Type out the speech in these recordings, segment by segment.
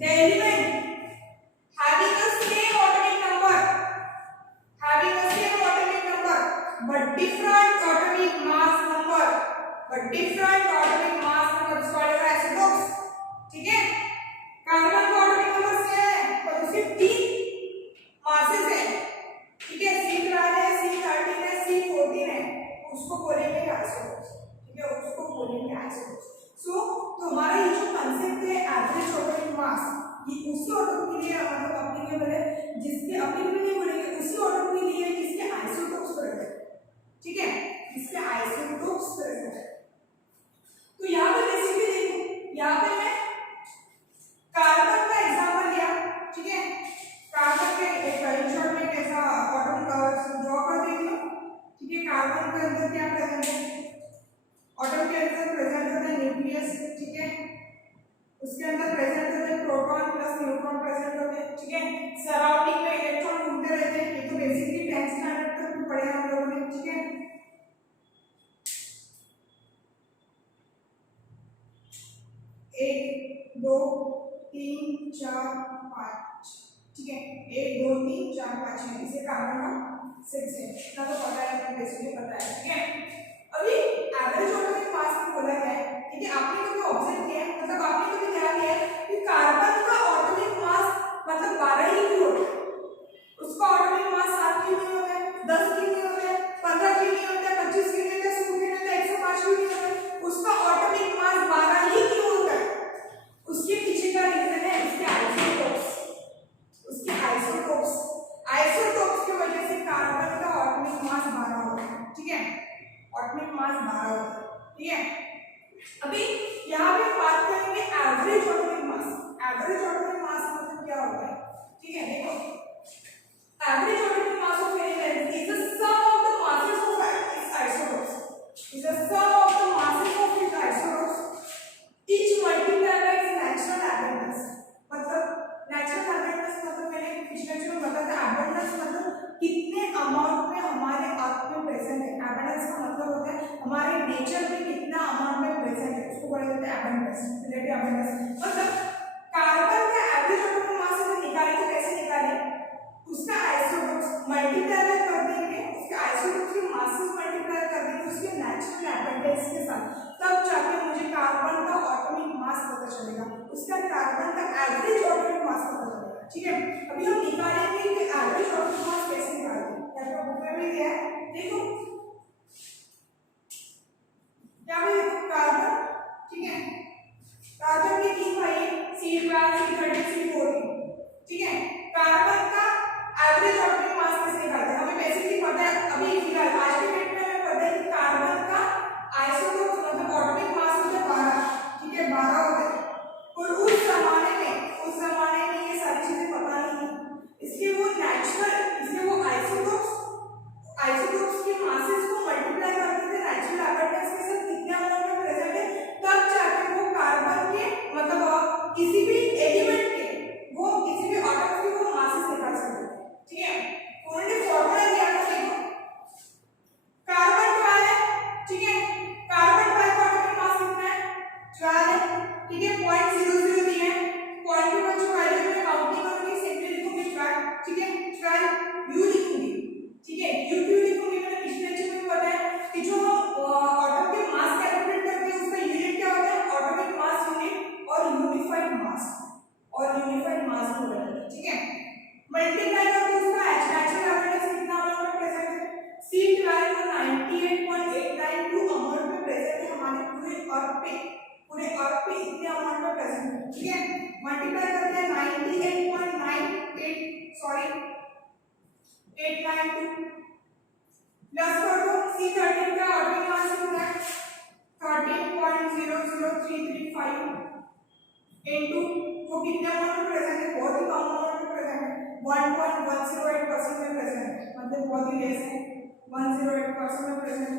The element having the same atomic number, but different atomic mass number, is called as isotopes. ठीक है, carbon का atomic number same है पर उसके 3 masses है. ठीक है, C12 है, C13 है, C14 है, उसको बोलेंगे आइसोटोप्स. ठीक है, उसको बोलेंगे आइसोटोप्स. तो हमारा ये जो कंसेप्ट है एवरेज एटॉमिक मास, ये उसी एटॉम के लिए मतलब एप्लीकेबल है जिसके एप्लीकेबल नहीं बोलेंगे, उसी एटॉम के लिए जिसके आइसोटोप्स प्रेजेंट है. ठीक है, इसके आइसोटोप्स प्रेजेंट है. तो यहाँ पे बेसिकली देखो, यहाँ पे मैं कार्बन का एग्जांपल लिया. ठीक है, कार्बन के एक शॉर्ट में कैसा एटॉम ड्रॉ कर देती हूँ. ठीक है, कार्बन के अंदर क्या प्रेजेंट है, एटॉम के अंदर प्रेजेंट होता है न्यूक्लियस. ठीक है, उसके अंदर प्रेजेंट होते हैं प्रोटॉन प्लस न्यूट्रॉन प्रेजेंट होते हैं. ठीक है, सराउंडिंग में इलेक्ट्रॉन घूमते रहते हैं. ये तो बेसिकली 10th स्टैंडर्ड तक भी पढ़े हम लोगों ने. ठीक है, एक दो तीन चार पाँच. ठीक है, 1 2 3 4 5 है. इसे कार्बन का 6 है ना, तो पता है, बेसिकली पता है. ठीक है, अभी एवरेज एटॉमिक मास में बोला गया है. ठीक है, आपने कभी ऑब्जर्व किया है, मतलब आपने कभी ध्यान दिया है कि कार्बन का एटॉमिक मास मतलब 12 ही क्यों होता है. उसका एटॉमिक मास 7 क्यों नहीं होता है, 10 क्यों नहीं होता है, 15 क्यों नहीं होता है, 25 क्यों नहीं होता है, 100 क्यों नहीं होता है, 105 क्यों नहीं होता है. उसका एटॉमिक मास 12 ही क्यों होता है. उसके पीछे का रीजन है उसके आइसोटोप्स. आइसोटोप्स की वजह से कार्बन का एटॉमिक मास 12 होता है. ठीक है, एटॉमिक मास 12 होता है. ठीक है, अभी यहाँ पे बात करेंगे average atomic mass. Average atomic mass मतलब क्या होता है. ठीक है, देखो, average atomic mass of any element is the sum of the masses of its isotopes. Is the sum of the masses of its isotopes each multiplied by its natural abundance. मतलब natural abundance मतलब मैंने पिछले lecture में बताया था abundance मतलब कितने amount में हमारे अर्थ में प्रेजेंट है. abundance का मतलब होता है हमारे नेचर में कितना अमाउंट में प्रेजेंट है, उसको बोला जाता है abundance. रिलेटिव abundance मतलब कार्बन का एवरेज एटॉमिक मास से निकाले तो कैसे निकाले, उसका आइसोटोप्स मल्टीप्लाई कर देंगे, उसके आइसोटोप्स के मासेस मल्टीप्लाई कर देंगे उसके नेचुरल abundance के साथ, तब जाके मुझे कार्बन का एटॉमिक मास पता चलेगा, उसका कार्बन का एवरेज एटॉमिक मास पता चलेगा. ठीक है, अभी हम निकालेंगे कि एवरेज एटॉमिक मास कैसे निकालते हैं. क्या बुक में भी दिया है, देखो क्या भी कार्बन. ठीक है, कार्बन के 3 भाई C12 C13 C14. ठीक है, कार्बन का एवरेज एटॉमिक मास कैसे निकालते हैं, हमें बेसिकली पता है. अभी फिलहाल आज के डेट में हमें पता है कि कार्बन का आइसोटोप मतलब एटॉमिक मास होता है 12. ठीक है, 12 होता है. और उस जमाने में ये सारी चीजें पता नहीं थी, इसलिए वो आइसोटोप्स के मासेस को मल्टीप्लाई करते थे नेचुरल abundance के साथ कितने अमाउंट में प्रेजेंट है, तब जाके वो कार्बन के मतलब किसी भी एलिमेंट के वो किसी भी एटम के वो मासेस निकाल सकते थे. ठीक है, उन्होंने फॉर्मूला दिया था. देखो कार्बन 12 है. ठीक है, कार्बन 12 का एटॉमिक मास कितना है, 12 है. ठीक है, 0.00 दिया है. पॉइंट के बाद जो वैल्यू में काउंटिंग करूंगी सिंपली लिखूंगी 12. ठीक है, 12 यू लिखूंगी. ठीक है, यू क्यों लिखूंगी, मैंने पिछले लेक्चर में बताया कि जो हम एटम के मास कैलकुलेट करते हैं उसका यूनिट क्या होता है, एटॉमिक मास यूनिट और यूनिफाइड मास बोला जाता है. ठीक है, मल्टीप्लाई करके उसका नेचुरल abundance कितना अमाउंट में प्रेजेंट है, C12 को 98.892 अमाउंट में प्रेजेंट है हमारे पूरे अर्थ पे इतने अमाउंट में प्रेजेंट है. ठीक है, मल्टीप्लाई करते हैं 892 प्लस कर दो. C13 का एटॉमिक मास कितना है, 13.00335 इनटू वो कितने अमाउंट में प्रेजेंट है, बहुत ही कम अमाउंट में प्रेजेंट है, 1.108% में प्रेजेंट है, मतलब बहुत ही लेस है, 108% में प्रेजेंट है.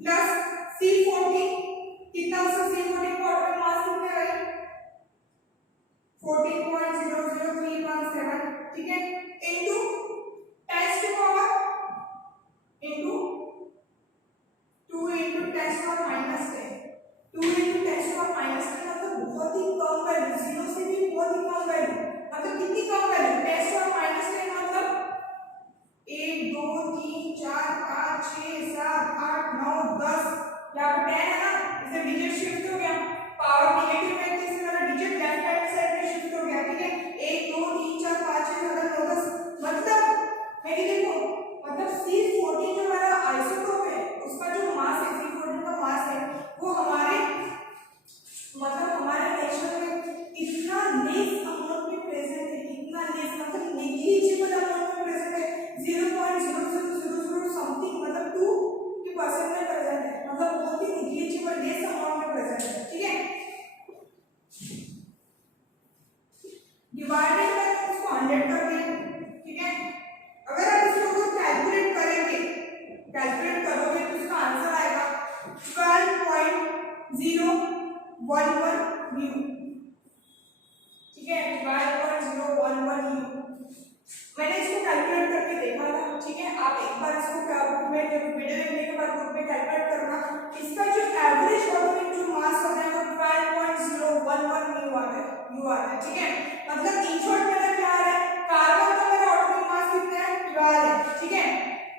प्लस C14 कितना, उसका C14 का एटॉमिक मास कितना है, 14.00317. ठीक है, into 10 to power into 2 into 10 to power -10. 2 into 10 to power -10 मतलब बहुत ही कम वैल्यू, जीरो से भी बहुत ही कैलकुलेट करते हैं, ठीक है। अगर आप इसको कैलकुलेट करेंगे, कैलकुलेट करोगे तो इसका आंसर आएगा 12.011 न्यू, ठीक है, 12.011 न्यू। मैंने इसको कैलकुलेट करके देखा था, ठीक है। आप एक बार इसको बुक में जब वीडियो देखने के बाद बुक में कैलकुलेट करना। इसका जो एवरेज ऑटोमिक जो मास होता है वो 12.011 न्यू आ रहा है, ठीक है। मतलब इन शॉर्ट मेरा क्या आ रहा है, कार्बन का मेरा ऑटोमिक मास कितना है, 12 है, ठीक है।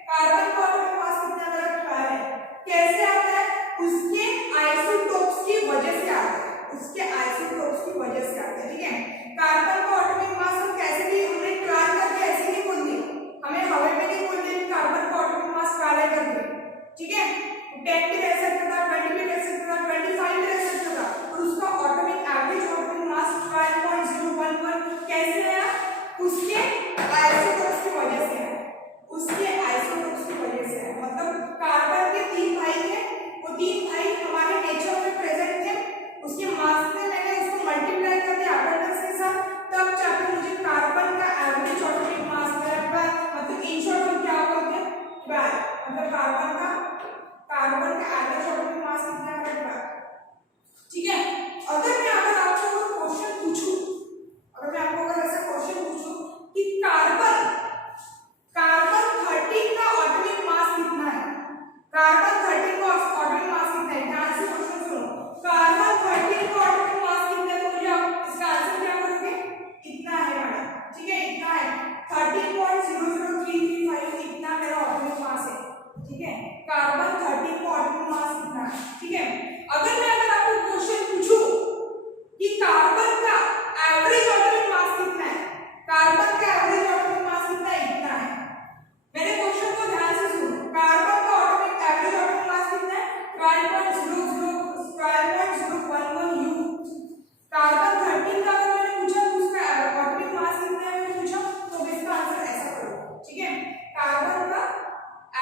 कार्बन का ऑटोमिक मास कितना मेरा 12 है। कैसे आता है, उसके आइसोटोप्स की वजह से आता है, उसके आइसोटोप्स की वजह से आता है, ठीक है। कार्बन का ऑटोमिक मास हम कैसे भी हमने 12 करके ऐसे नहीं बोल दिया, हमें हवा में नहीं बोल दिया कि कार्बन का ऑटोमिक मास 12 करके, ठीक है। 10 भी रह सकता था, 20 भी रह सकता था, 25 भी रह सकता था, और उसका ऑटोमिक एवरेज ऑटोमिक मास 12.011 कैसे आया, उसके आइसोटोप्स की वजह से आया, उसके आइसोटोप्स की वजह से आया। मतलब कार्बन के 3 भाई थे, वो 3 भाई हमारे नेचर में प्रेजेंट थे, उसके मास में मैंने उसको मल्टीप्लाई कर दिया अबंडेंस के साथ, तब जाके मुझे कार्बन का एवरेज ऑटोमिक मास मिला 12। मतलब इन शॉर्ट हम क्या बोलते हैं, 12। मतलब कार्बन का एवरेज ऑटोमिक मास कितना है, 12, ठीक है। अगर मैं आपको क्वेश्चन पूछूं, अगर मैं आपको ऐसा क्वेश्चन पूछूं कि कार्बन 13 का ऑटोमिक मास कितना है, कार्बन 13 का ऑटोमिक मास कितना है, ध्यान से क्वेश्चन सुनो। कार्बन 13 का ऑटोमिक मास कितना है, तो मुझे आप इसका आंसर क्या करोगे, इतना है मैडम, ठीक है, इतना है 13.00335, इतना मेरा ऑटोमिक मास है, ठीक है। कार्बन 13 का ऑटोमिक मास कितना है, ठीक है। अगर आपको क्वेश्चन पूछूं कि कार्बन का एवरेज ऑटोमिक मास कितना है, कार्बन का एवरेज ऑटोमिक मास कितना है, इतना है। मेरे क्वेश्चन को ध्यान से सुनो, कार्बन का ऑटोमिक एवरेज ऑटोमिक मास कितना है, 12.011 यू। कार्बन 13 का अगर मैंने पूछा तो उसका ऑटोमिक मास कितना है मैंने पूछा, तो इसका आंसर ऐसा करो, ठीक है। कार्बन का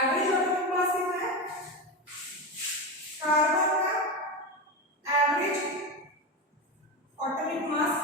एवरेज ऑटोमिक मास कितना है, कार्बन का एवरेज ऑटोमिक मास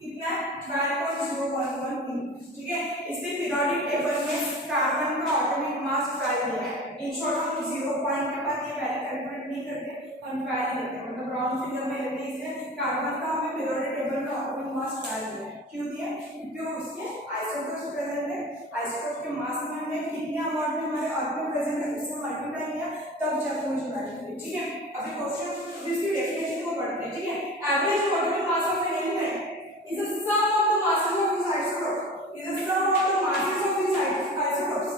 कितना है, 12.011, ठीक है। इससे पीरियोडिक टेबल में कार्बन का ऑटोमिक मास 12 दिया है। इन शॉर्ट हम 0 पॉइंट के बाद ये वैल्यू कैलकुलेट नहीं करते, हम 12 लेते हैं, मतलब राउंड फिगर में लेते हैं। इसलिए कार्बन का हमें पीरियोडिक टेबल में ऑटोमिक मास 12 दिया है। क्यों दिया, क्योंकि उसके आइसोटोप्स प्रेजेंट है, आइसोटोप के मास में हमने कितने अमाउंट में हमारे ऑर्बिट में प्रेजेंट है उससे मल्टीप्लाई किया, तब जाकर मुझे वैल्यू मिली, ठीक है। अभी क्वेश्चन इसकी डेफिनेशन को पढ़ते हैं, ठीक है। Average atomic mass of an element is the sum of the masses of its isotopes, is the sum of the masses of its isotopes,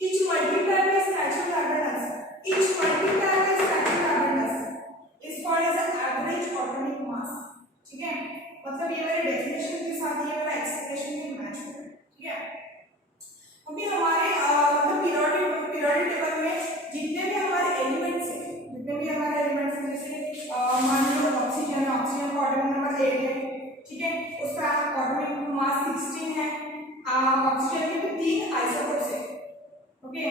each multiplied by its natural abundance, each multiplied by its natural abundance is called as the average atomic mass, ठीक है। मतलब ये मेरे definition के साथ ये मेरा expression भी मैच हो रहा है, ठीक है। अभी हमारे मतलब पीरियोडिक टेबल में जितने भी हमारे एलिमेंट्स हैं, जैसे मान लो ऑक्सीजन है, ऑक्सीजन का ऑटोमिक नंबर 8 है, ठीक है। उसका ऑटोमिक मास 16 है। ऑक्सीजन के भी 3 आइसोटोप्स है, ओके।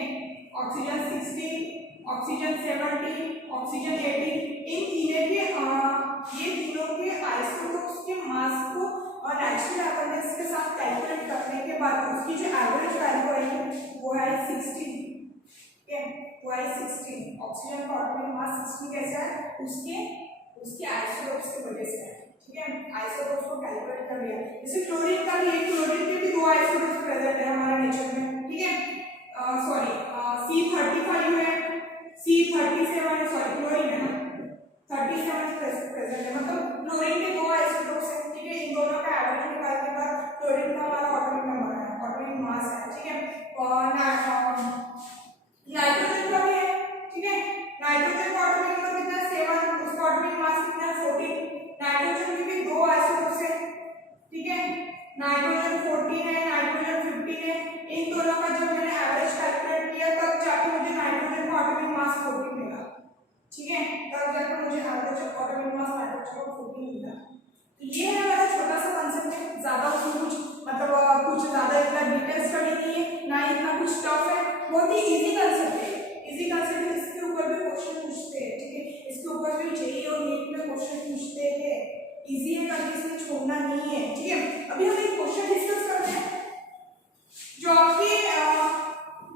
ऑक्सीजन 16, ऑक्सीजन 17, ऑक्सीजन 18, इन तीनों के आइसोटोप्स के मास को और नेचुरल एवरेज के साथ कैलकुलेट करने के बाद उसकी जो एवरेज वैल्यू आएगी वो है 16, ठीक है, वो है 16। ऑक्सीजन का ऑटोमिक मास 16 कैसे है, उसके आइसोटोप्स की वजह से है, ठीक है। आइसोटोप्स को कैलकुलेट कर लिया। जैसे क्लोरीन का भी है, क्लोरीन के भी 2 आइसोटोप्स प्रेजेंट है हमारे नेचर में, ठीक है। सॉरी C35 है, C37 है, सॉरी क्लोरीन है ना, 37 प्रेजेंट है, मतलब क्लोरीन के 2 आइसोटोप्स है, ठीक है। इन दोनों का एवरेज निकालने के बाद क्लोरीन का हमारा ऑटोमिक नंबर है, ऑटोमिक मास है, ठीक है। और नाइट्रोजन का भी है, ठीक है। नाइट्रोजन का ऑटोमिक नंबर कितना है, 7, उसका ऑटोमिक मास कितना है, 14। नाइट्रोजन के भी 2 आइसोटोप्स है, ठीक है। नाइट्रोजन 14 है, नाइट्रोजन 15 है। इन दोनों का जब मैंने एवरेज कैलकुलेट किया तब जाके मुझे नाइट्रोजन का ऑटोमिक मास 14 मिला, ठीक है। तब जाकर मुझे एवरेज ऑटोमिक मास नाइट्रोजन का 14 मिला। तो ये है हमारा छोटा सा कांसेप्ट है, ज्यादा उसमें कुछ मतलब कुछ ज्यादा इतना डिटेल स्टडी नहीं है, ना इतना कुछ टफ है, बहुत ही इजी कांसेप्ट है, इजी कांसेप्ट है। इसके ऊपर भी क्वेश्चन पूछते हैं, ठीक है। इसके ऊपर भी जेईई और नीट में क्वेश्चन पूछते हैं, इजी है, इसमें छोड़ना नहीं है, ठीक है। अभी हम एक क्वेश्चन डिस्कस करते हैं जो आपके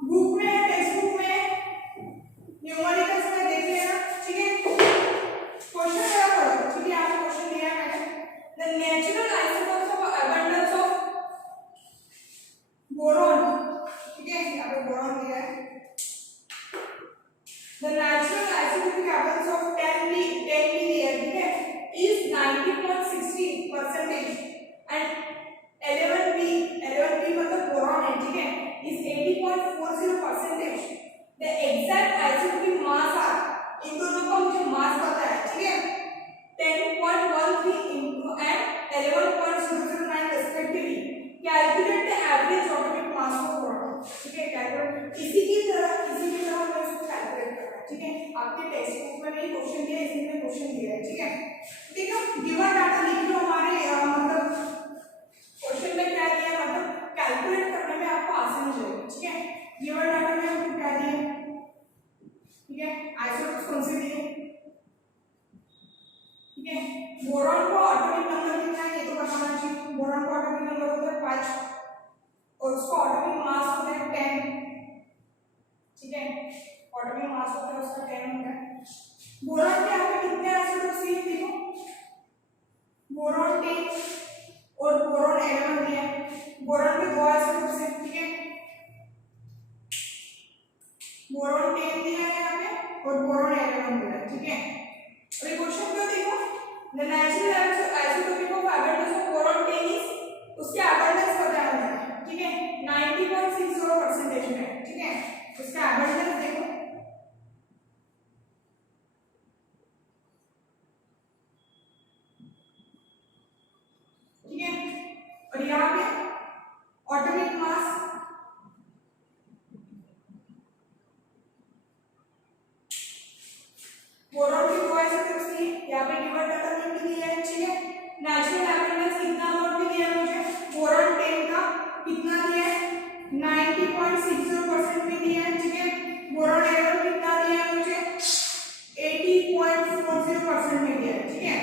बुक में है, टेक्स्ट बुक में न्यूमेरिकल्स में देख लेना, ठीक है। क्वेश्चन क्या पढ़ो, ठीक है। यहाँ पे क्वेश्चन दिया है मैंने, the natural isotopes of abundance of boron, ठीक है। यहाँ पे बोरॉन दिया है, the natural isotopic abundance of 10 PDL, ठीक है, is 90.60% and 11P मतलब बोरॉन है, ठीक है, is 80.40%। The exact isotopic mass are, इन दोनों का मुझे मास पता है, ठीक है, 10.13 into and 11.009 respectively। Calculate the average atomic mass of boron, ठीक है। कैलकुलेट इसी की तरह हमें इसको कैलकुलेट करना है, ठीक है। आपके टेक्स्ट बुक में भी क्वेश्चन दिया है, इसी में क्वेश्चन दिया है, ठीक है। ठीक है, गिवन डाटा लिख लो। हमारे मतलब क्वेश्चन में क्या दिया है, मतलब कैलकुलेट करने में आपको आसानी रहेगी, ठीक है। गिवन डाटा में हमको क्या दिया, ठीक है, आइसोटोप्स कौन से दिए, ठीक है। बोरॉन का एटॉमिक नंबर कितना है ये तो बताना चाहिए। बोरॉन का एटॉमिक नंबर होता है 5 और उसका एटॉमिक मास होता है 10, ठीक है। एटॉमिक मास होता है उसका 10 होता है। बोरॉन के यहाँ पे कितने आइसोटोप्स दिए देखो, बोरॉन 10 और बोरॉन 11 दिया है। बोरॉन के 2 आइसोटोप्स हैं, ठीक है। बोरॉन 10 दिया है यहाँ पे और बोरॉन 11 दिया है, ठीक है। अभी क्वेश्चन को देखो, the natural isotopic of abundance of boron 10 is, उसके abundance बताया मैंने, ठीक है, 90.60% में, ठीक है। उसका abundance देखो, ठीक है। और यहाँ पे एटॉमिक मास, बोरॉन के 2 आइसोटोप्स दिए, यहाँ पे गिवन डाटा में भी दिया है, ठीक है। नेचुरल एबंडेंस कितना अमाउंट में दिया है मुझे, बोरॉन 10 का कितना दिया है, 90.60% में दिया है, ठीक है। बोरॉन 11 कितना दिया है मुझे, 80.40% में दिया है, ठीक है।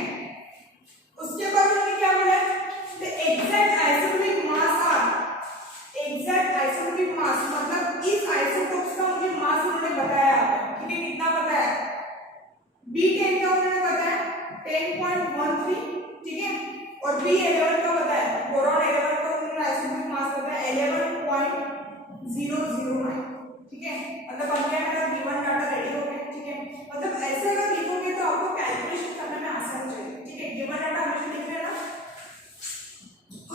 उसके बाद हमने क्या बोला, the exact isotopic mass are, exact isotopic mass मतलब इस आइसोटोप्स का मुझे मास उन्होंने बताया, ठीक है। कितना बताया, B10 का उन्होंने बताया 10.13, ठीक है। और B11 का बताया, बोरॉन 11 का उन्होंने आइसोटोपिक मास बताया 11.009, ठीक है। मतलब बन गया मेरा गिवन डाटा रेडी हो गया, ठीक है। मतलब ऐसे अगर लिखोगे तो आपको कैलकुलेशन करने में आसान हो जाएगी, ठीक है। गिवन डाटा हमेशा लिख लेना।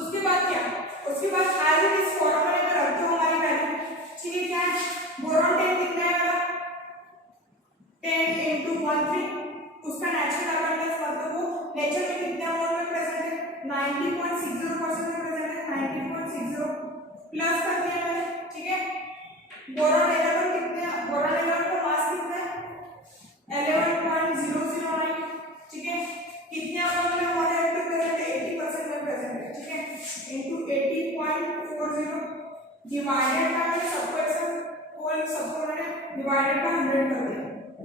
उसके बाद क्या, उसके बाद एज इट इज फॉर्मूला में रख दो हमारी वैल्यू, ठीक है। क्या है, बोरॉन 10 कितना है मेरा 10 into 13, उसका नेचुरल अबंडेंस मतलब वो नेचर में कितने अमाउंट में प्रेजेंट है, 90.60% में प्रेजेंट है, 90.60 प्लस कर दिया मैंने, ठीक है। बोरॉन 11 कितने, बोरॉन 11 का मास कितना है 11.009, ठीक है। कितने अमाउंट में हमारे यहाँ पे प्रेजेंट है, 80% में प्रेजेंट है, ठीक है, इनटू 80.40 डिवाइडेड बाय सबको ऐसा होल सबको मैंने डिवाइडेड बाय 100 कर दिया।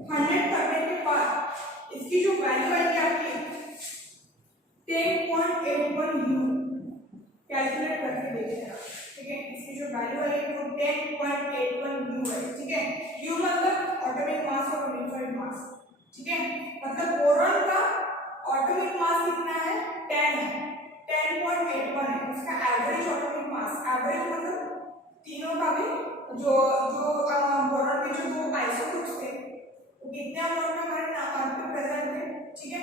100 करने के बाद इसकी जो वैल्यू आएगी आपकी 10.81 U, कैलकुलेट करके देखिए, ठीक है। इसकी जो वैल्यू आएगी वो 10.81 U है, ठीक है। U मतलब एटॉमिक मास और यूनिफाइड मास, ठीक है। मतलब बोरॉन का एटॉमिक मास कितना है 10 है, 10.81 है। उसका एवरेज एटॉमिक मास, एवरेज मतलब तीनों का भी जो बोरॉन के जो 2 आइसोटोप्स थे कितने अमाउंट में हमारे नाम पे प्रेजेंट है, ठीक है।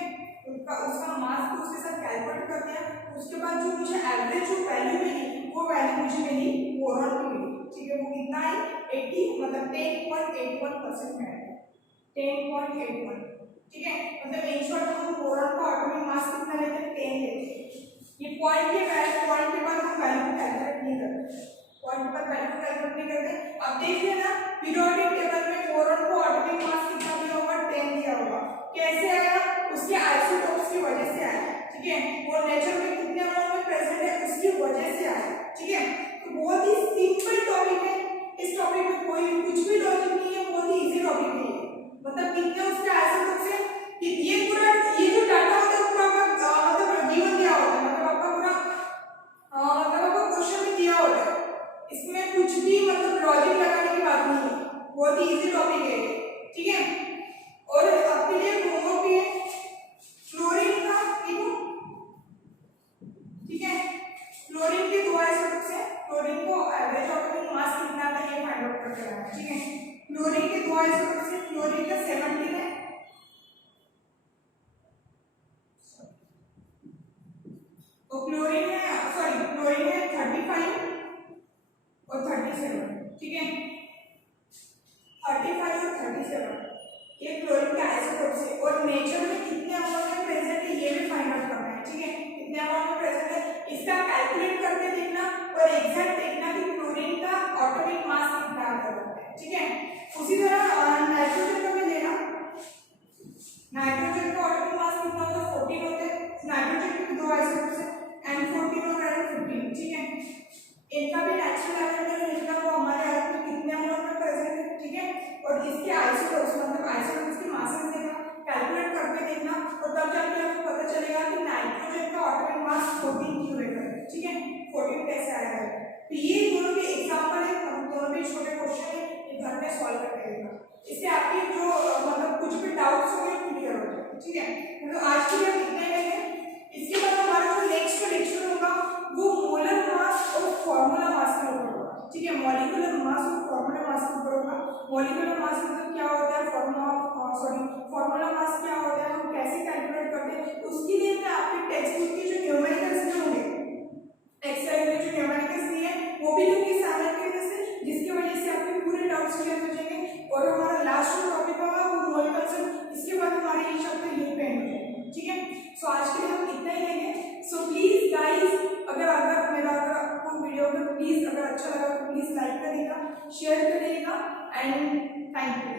उसका मास को उसके साथ कैलकुलेट कर दिया। उसके बाद जो मुझे एवरेज जो वैल्यू मिली वो वैल्यू मुझे मिली बोरॉन की मिली, ठीक है। वो कितना है 80 मतलब 10.81% में है, 10.81, ठीक है। मतलब इन शॉर्ट हम बोरॉन का एटॉमिक मास कितना लेते हैं 10 लेते हैं। ये पॉइंट के बाद हम वैल्यू कैलकुलेट नहीं करते, पॉइंट पर वैल्यू कैलकुलेट नहीं करते। अब देख लेना पीरियोडिक टेबल में बोरॉन को एटॉमिक मास कितना दिया होगा 10 दिया होगा। कैसे आया, उसके आइसोटोप्स की वजह से आया, ठीक है। वो नेचर में कितने अमाउंट में प्रेजेंट है उसकी वजह से आया, ठीक है। तो बहुत ही सिंपल टॉपिक है, इस टॉपिक में कोई कुछ भी लॉजिक नहीं है, बहुत ही इजी टॉपिक है। मतलब कितने उसके आइसोटोप्स है, ये पूरा ये जो डाटा होता है पूरा मतलब गिवन दिया होता है, मतलब क्लोरीन के दो आइसोटोप्स है, क्लोरीन को एवरेज एटॉमिक मास कितना आता है ये फाइंड आउट करके आना है, ठीक है। क्लोरीन के दो आइसोटोप्स है, क्लोरीन का 17 है तो क्लोरीन है, सॉरी क्लोरीन है 35 और 37, ठीक है। 35 और 37 ये क्लोरीन के आइसोटोप्स है और नेचर में कितने अमाउंट में प्रेजेंट है ये भी फाइंड आउट करना है, ठीक है। कितने अमाउंट में प्रेजेंट है इसका कैलकुलेट करके देखना और एग्जैक्ट देखना कि क्लोरीन का एटॉमिक मास कितना आता है, ठीक है। उसी तरह नाइट्रोजन का भी लेना, नाइट्रोजन का एटॉमिक मास कितना होता है 14 होता है। नाइट्रोजन के दो आइसोटोप्स है N14 और N15, ठीक है। इनका भी नेचुरल एलिमेंट है जिसका वो हमारे अर्थ में कितने अमाउंट में प्रेजेंट है, ठीक है। और इसके आइसोटोप्स मतलब आइसोटोप्स की मासेस देखना, कैलकुलेट करके देखना और तब जाके आपको पता चलेगा कि नाइट्रोजन का एटॉमिक मास 14 क्यों है, ठीक है। 14 कैसे आएगा। तो ये दोनों के एग्जांपल है, हम दोनों भी छोटे क्वेश्चन है, ये घर में सॉल्व करके देखना, इससे आपके जो मतलब कुछ भी डाउट्स होंगे क्लियर हो जाएंगे, ठीक है। तो आज के लिए इतना ही है। इसके बाद हमारा जो नेक्स्ट लेक्चर होगा वो मोलर मास और फार्मूला मास के ऊपर होगा, ठीक है। मॉलिक्यूलर मास और फार्मूला मास के ऊपर होगा। मॉलिक्यूलर मास मतलब क्या होता है, फार्मूला मास क्या होता है, हम कैसे कैलकुलेट करते हैं, उसके लिए मैं आपके टेक्स्ट बुक के जो न्यूमेरिकल्स में होंगे एक्सरसाइज में जो न्यूमेरिकल्स दिए वो भी लूंगी सामने की वजह से, जिसकी वजह से आपके पूरे डाउट्स क्लियर हो जाएंगे। और हमारा लास्ट जो टॉपिक होगा वो मोल कंसेप्ट, इसके बाद हमारे ये चैप्टर यहीं पे एंड हो जाएंगे, ठीक है। सो आज के लिए हम इतना ही लेंगे। सो प्लीज गाइस अगर मेरा आपको वीडियो में प्लीज अगर अच्छा लगा तो प्लीज लाइक करिएगा, शेयर करिएगा एंड थैंक यू।